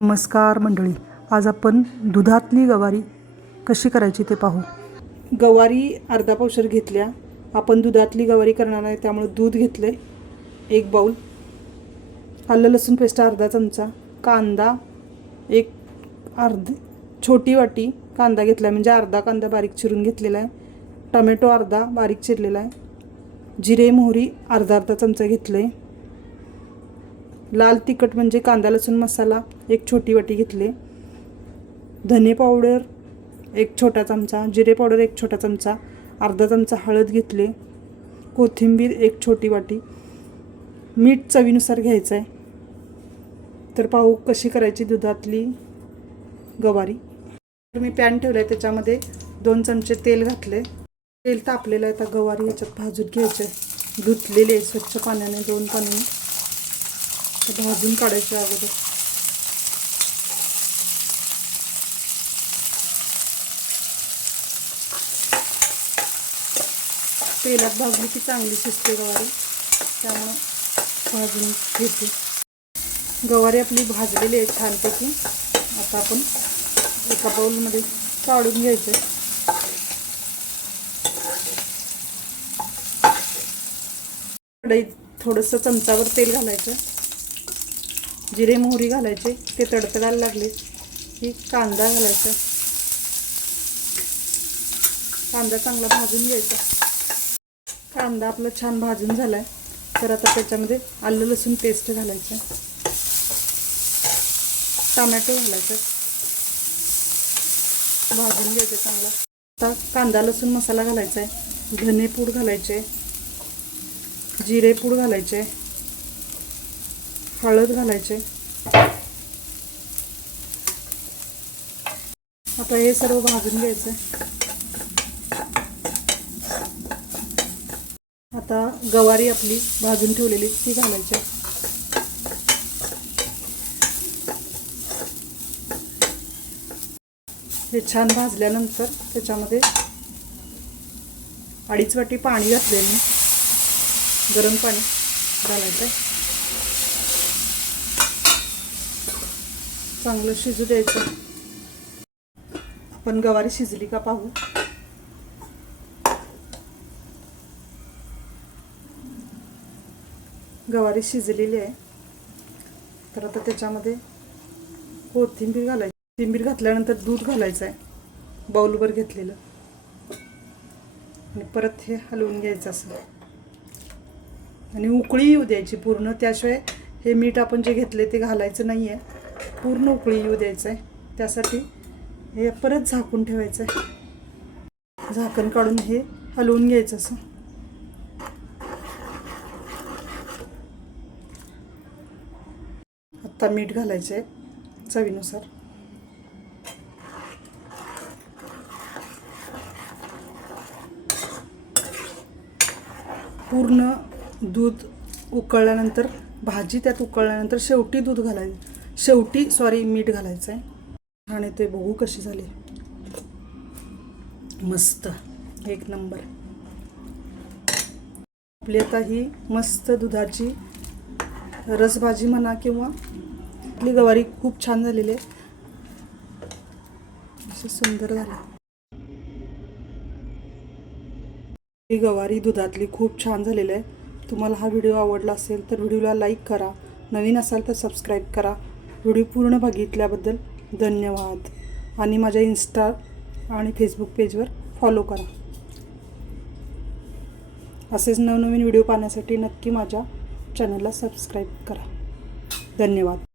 नमस्कार मंडळी आज आपण दुधातली गवारी कशी करायची ते पाहू. गवारी अर्धा पावशर घेतल्या आपण दुधातली गवारी करणार आहे त्यामुळे दूध घेतलं आहे एक बाऊल आलं लसूण पेस्ट अर्धा चमचा कांदा एक अर्धी छोटी वाटी कांदा घेतला म्हणजे अर्धा कांदा बारीक चिरून घेतलेला आहे. टमॅटो अर्धा बारीक चिरलेला आहे. जिरे मोहरी अर्धा अर्धा चमचा घेतलं आहे लाल तिखट म्हणजे कांदा लसूण मसाला एक छोटी वाटी घेतले. धने पावडर एक छोटा चमचा. जिरे पावडर एक छोटा चमचा. अर्धा चमचा हळद घेतले. कोथिंबीर एक छोटी वाटी. मीठ चवीनुसार घ्यायचं आहे तर पाहू कशी करायची दुधातली गवारी. तर मी पॅन ठेवलं आहे त्याच्यामध्ये. दोन चमचे तेल घातले तेल तापलेलं आहे. आता गवारी याच्यात भाजून घ्यायचं आहे धुतलेले आहे. स्वच्छ पाण्याने दोन पाण्याने भाजून काढायच्या अगोदर. तेलात भाजली की चांगली शिजते गवारी. त्यामुळं भाजून घेते. गवारी आपली भाजलेली आहे छानपैकी. आता आपण एका बाऊलमध्ये काढून घ्यायचं कढईत थोडंसं चमचावर तेल घालायचं. जिरे मोहरी घालायचे ते तडतडायला लागले. की कांदा घालायचा. कांदा चांगला भाजून घ्यायचा. कांदा आपला छान भाजून झाला आहे तर आता त्याच्यामध्ये आलं लसूण पेस्ट घालायचं. टमॅटो घालायचं. भाजून घ्यायचं चांगला. आता कांदा लसूण मसाला घालायचा आहे धने पूड घालायचे. जिरे पूड घालायचे. हळद घालायचे. आता हे सर्व भाजून घ्यायचं. आता गवारी आपली भाजून ठेवलेली ती घालायची. हे छान भाजल्यानंतर त्याच्यामध्ये अडीच वाटी पाणी घातले मी गरम पाणी घालायचं चांगलं शिजू द्यायचं. आपण गवारी शिजली का पाहू? गवारी शिजलेली आहे. तर आता त्याच्यामध्ये कोथिंबीर घालायची. कोथिंबीर घातल्यानंतर दूध घालायचं आहे बाऊलवर घेतलेलं. आणि परत हे हलवून घ्यायचं असं. आणि उकळी येऊ द्यायची पूर्ण. त्याशिवाय हे मीठ आपण जे घेतले ते घालायचं नाही आहे पूर्ण उकळी येऊ द्यायचं आहे त्यासाठी हे परत झाकून ठेवायचं आहे झाकण काढून हे हलवून घ्यायचं असं. आत्ता मीठ घालायचं आहे चवीनुसार. पूर्ण दूध उकळल्यानंतर भाजी त्यात उकळल्यानंतर शेवटी दूध घालायचं. शेवटी सॉरी मीठ घालायचं आहे आणि ते बघू कशी झाली. मस्त. एक नंबर. आपली आता ही मस्त दुधाची रसभाजी म्हणा किंवा आपली गवारी खूप छान झालेली आहे. असं सुंदर झालं. ही गवारी दुधातली खूप छान झालेली आहे. तुम्हाला हा व्हिडिओ आवडला असेल तर व्हिडिओला लाईक करा. नवीन असाल तर सबस्क्राईब करा. व्हिडिओ पूर्ण बघितल्याबद्दल धन्यवाद. आणि माझ्या इन्स्टा आणि फेसबुक पेजवर फॉलो करा. असेच नवनवीन व्हिडिओ पाहण्यासाठी नक्की माझ्या चॅनलला सबस्क्राईब करा. धन्यवाद.